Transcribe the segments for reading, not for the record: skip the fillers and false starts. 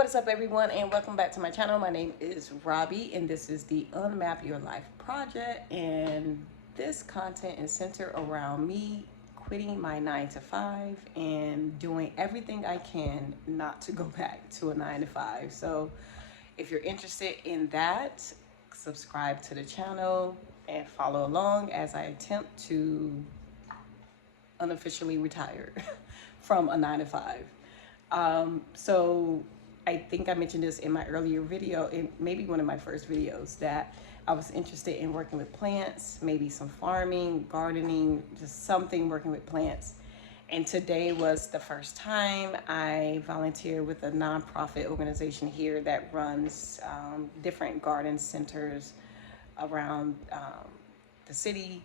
What is up, everyone, and welcome back to my channel. My name is Robbie, and this is the Unmap Your Life project. And this content is centered around me quitting my 9 to 5 and doing everything I can not to go back to a 9 to 5. So, if you're interested in that, subscribe to the channel and follow along as I attempt to unofficially retire from a 9 to 5. So I think I mentioned this in my earlier video, in maybe one of my first videos, that I was interested in working with plants, maybe some farming, gardening, just something working with plants. And today was the first time I volunteered with a nonprofit organization here that runs different garden centers around the city.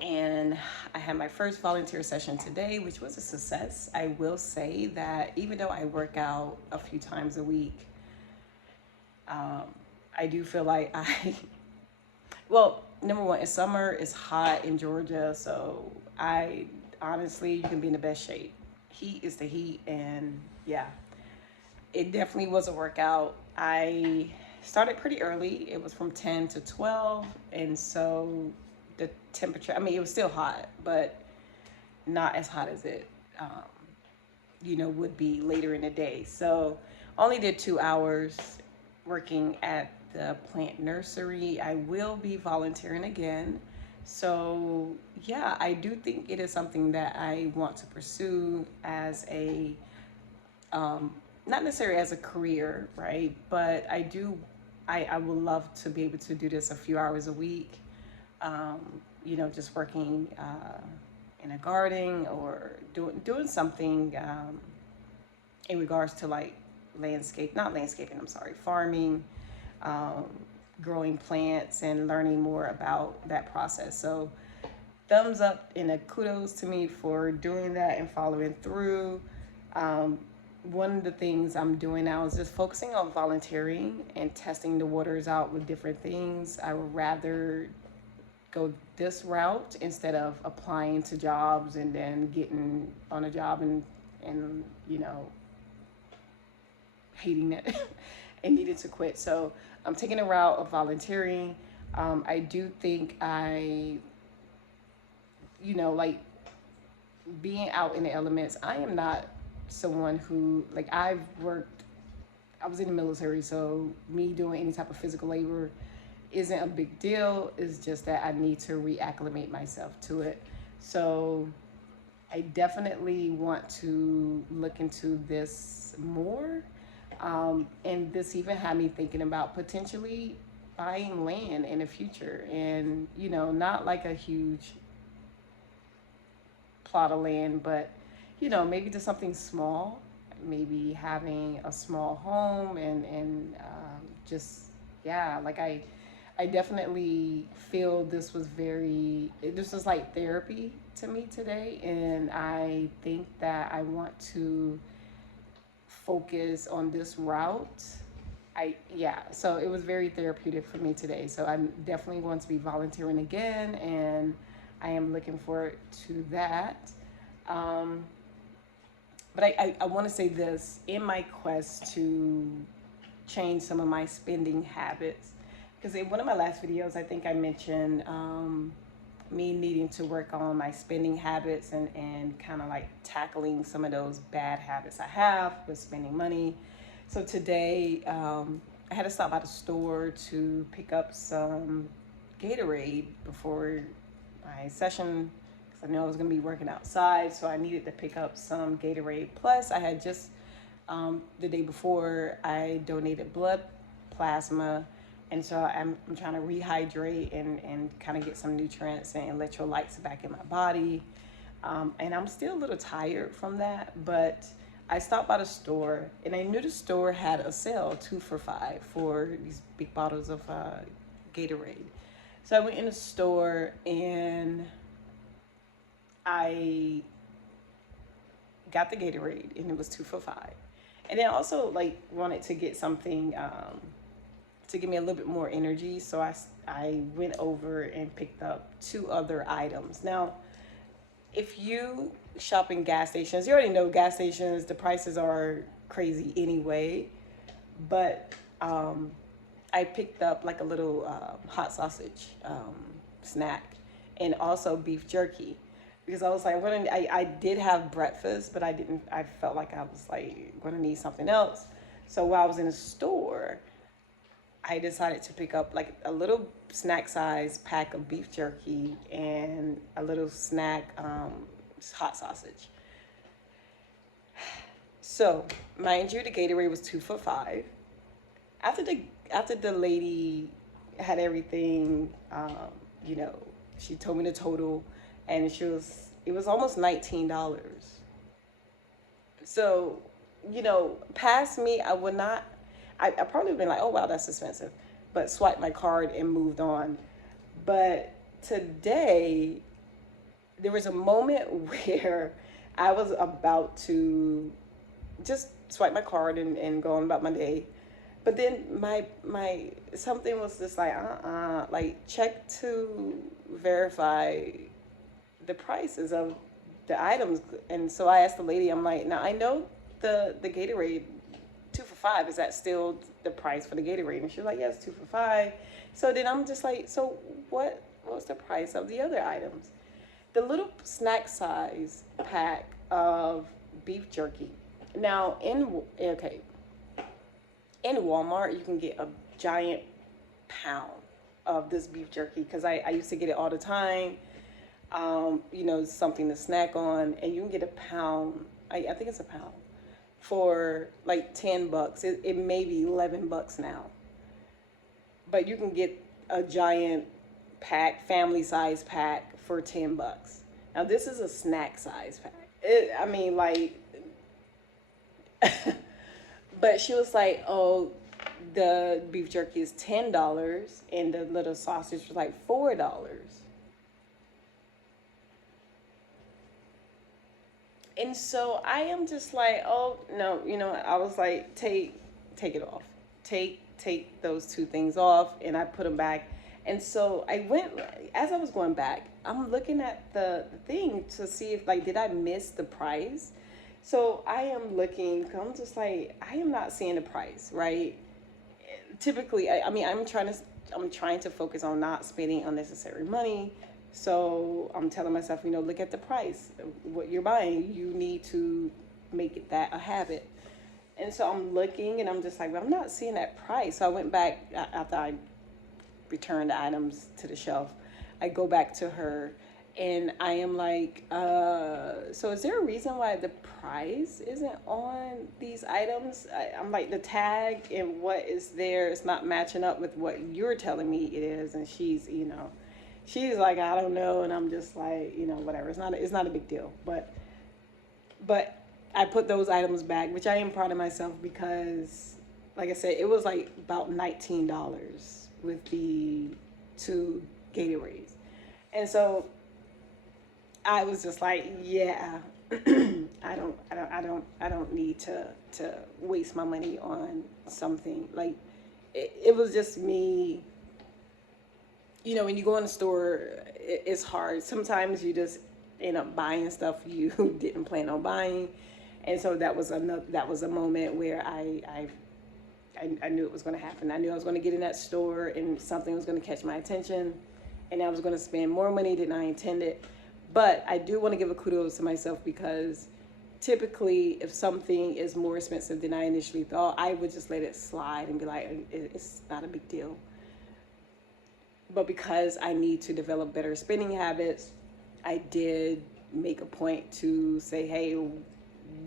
And I had my first volunteer session today, which was a success. I will say that even though I work out a few times a week, I do feel like well, number one, it's summer, it's hot in Georgia, so I honestly, you can be in the best shape. Heat is the heat, and yeah, it definitely was a workout. I started pretty early. It was from 10 to 12, and so the temperature, I mean, it was still hot, but not as hot as it would be later in the day. So only did 2 hours working at the plant nursery. I will be volunteering again. So yeah, I do think it is something that I want to pursue as a not necessarily as a career, right? But I would love to be able to do this a few hours a week. Just working in a garden or doing something in regards to like farming, um, growing plants and learning more about that process. So thumbs up and a kudos to me for doing that and following through. One of the things I'm doing now is just focusing on volunteering and testing the waters out with different things. I would rather go this route instead of applying to jobs and then getting on a job and hating it and needed to quit. So I'm taking a route of volunteering. I do think like being out in the elements, I am not someone who, like, I was in the military, so me doing any type of physical labor isn't a big deal. It's just that I need to reacclimate myself to it. So I definitely want to look into this more. And this even had me thinking about potentially buying land in the future, and not like a huge plot of land, but maybe just something small, maybe having a small home and just, yeah, like I definitely feel this was like therapy to me today, and I think that I want to focus on this route. So it was very therapeutic for me today. So I'm definitely going to be volunteering again, and I am looking forward to that. But I want to say this, in my quest to change some of my spending habits, because in one of my last videos, I think I mentioned me needing to work on my spending habits and kind of like tackling some of those bad habits I have with spending money. So today, I had to stop by the store to pick up some Gatorade before my session, because I knew I was going to be working outside, so I needed to pick up some Gatorade. Plus, I had just the day before, I donated blood plasma, and so I'm trying to rehydrate and kind of get some nutrients and electrolytes back in my body. And I'm still a little tired from that, but I stopped by the store, and I knew the store had a sale, 2 for $5 for these big bottles of Gatorade. So I went in the store and I got the Gatorade, and it was 2 for $5. And then also like wanted to get something to give me a little bit more energy. So I went over and picked up 2 other items. Now, if you shop in gas stations, you already know gas stations, the prices are crazy anyway. But I picked up like a little hot sausage snack, and also beef jerky, because I was like, I did have breakfast, but I felt like I was like gonna need something else. So while I was in the store, I decided to pick up like a little snack size pack of beef jerky and a little snack hot sausage. So mind you, the Gatorade was 2 for $5. After the lady had everything, you know, she told me the total, and it was almost $19. So, you know, past me, I would not. I probably would have been like, oh wow, that's expensive, but swiped my card and moved on. But today, there was a moment where I was about to just swipe my card and go on about my day. But then my something was just like like check to verify the prices of the items. And so I asked the lady, I'm like, now I know the Gatorade 2 for $5, is that still the price for the Gatorade? And she was like, yes, 2 for $5. So then I'm just like, so what's the price of the other items? The little snack size pack of beef jerky. Now in Walmart you can get a giant pound of this beef jerky, because I used to get it all the time. You know, something to snack on, and you can get a pound. I think it's a pound for like $10. It may be $11 now, but you can get a giant pack, family size pack for $10. Now this is a snack size pack. I mean, like, but she was like, oh, the beef jerky is $10, and the little sausage was like $4. And so I am just like, oh no, you know, I was like, take it off, take those two things off, and I put them back. And so I went, as I was going back, I'm looking at the thing to see if, like, did I miss the price? So I am looking, 'cause I'm just like, I am not seeing the price, right? Typically, I mean, I'm trying to focus on not spending unnecessary money. So I'm telling myself, you know, look at the price. What you're buying, you need to make it that a habit. And so I'm looking, and I'm just like, well, I'm not seeing that price. So I went back after I returned the items to the shelf. I go back to her, and I am like, so is there a reason why the price isn't on these items? I'm like, the tag and what is there is not matching up with what you're telling me it is. And she's, you know, she's like, I don't know. And I'm just like, you know, whatever. It's not a big deal. But I put those items back, which I am proud of myself, because, like I said, it was like about $19 with the two Gatorades. And so I was just like, yeah, I don't need to waste my money on something. Like, it was just me. You know, when you go in the store, it's hard. Sometimes you just end up buying stuff you didn't plan on buying. And so that was a moment where I knew it was going to happen. I knew I was going to get in that store, and something was going to catch my attention, and I was going to spend more money than I intended. But I do want to give a kudos to myself, because typically if something is more expensive than I initially thought, I would just let it slide and be like, it's not a big deal. But because I need to develop better spending habits, I did make a point to say, hey,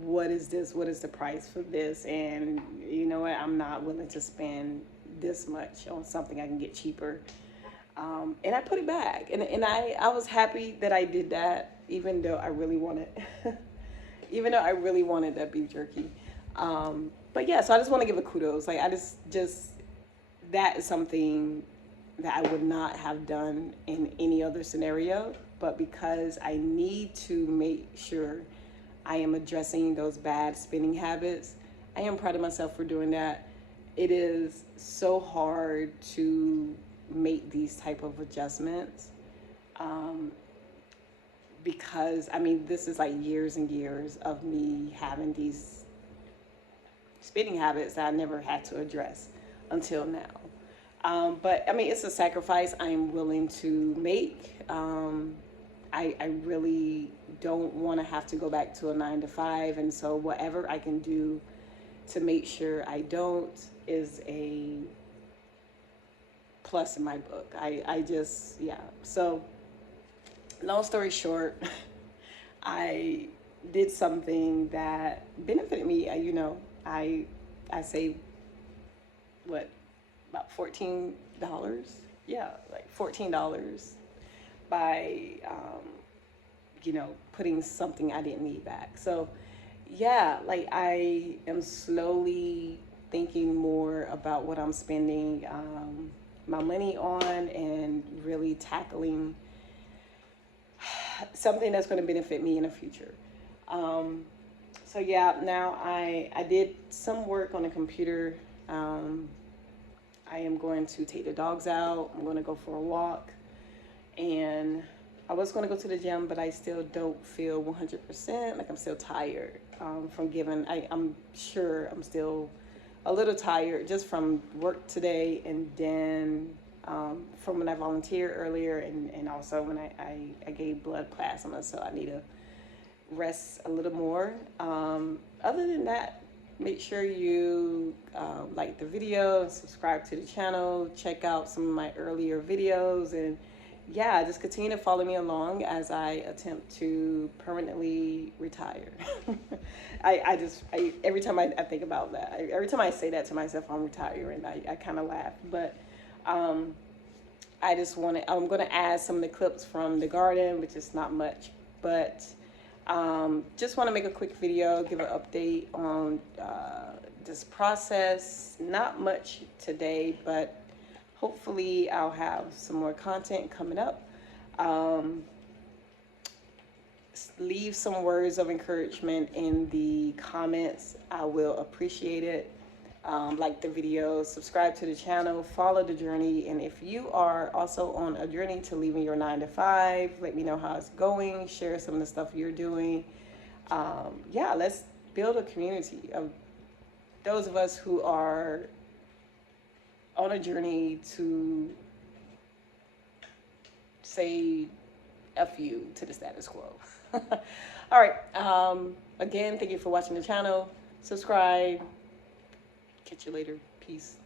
what is this? What is the price for this? And you know what? I'm not willing to spend this much on something I can get cheaper. And I put it back. And I was happy that I did that, even though I really wanted, even though I really wanted that beef jerky. But yeah, so I just want to give a kudos. Like, I just, that is something that I would not have done in any other scenario, but because I need to make sure I am addressing those bad spending habits, I am proud of myself for doing that. It is so hard to make these type of adjustments, because I mean, this is like years and years of me having these spending habits that I never had to address until now. But I mean, it's a sacrifice I'm willing to make. I really don't want to have to go back to a 9 to 5. And so whatever I can do to make sure I don't is a plus in my book. I just, yeah. So long story short, I did something that benefited me. I saved what, about $14. Yeah, like $14 by putting something I didn't need back. So yeah, like I am slowly thinking more about what I'm spending my money on, and really tackling something that's going to benefit me in the future. So yeah, now I did some work on the computer. I am going to take the dogs out. I'm going to go for a walk. And I was going to go to the gym, but I still don't feel 100%. Like I'm still tired from giving. I'm sure I'm still a little tired just from work today, and then from when I volunteered earlier, and also when I gave blood plasma. So I need to rest a little more. Other than that, make sure you like the video, subscribe to the channel, check out some of my earlier videos, and yeah, just continue to follow me along as I attempt to permanently retire. Every time I think about that, every time I say that to myself, I'm retiring, I kind of laugh. But I'm going to add some of the clips from the garden, which is not much, but just want to make a quick video, give an update on this process. Not much today, but hopefully I'll have some more content coming up. Leave some words of encouragement in the comments. I will appreciate it. Like the video, subscribe to the channel, follow the journey. And if you are also on a journey to leaving your 9 to 5, let me know how it's going. Share some of the stuff you're doing. Yeah, let's build a community of those of us who are on a journey to say F you to the status quo. All right. Again, thank you for watching the channel. Subscribe. Catch you later. Peace.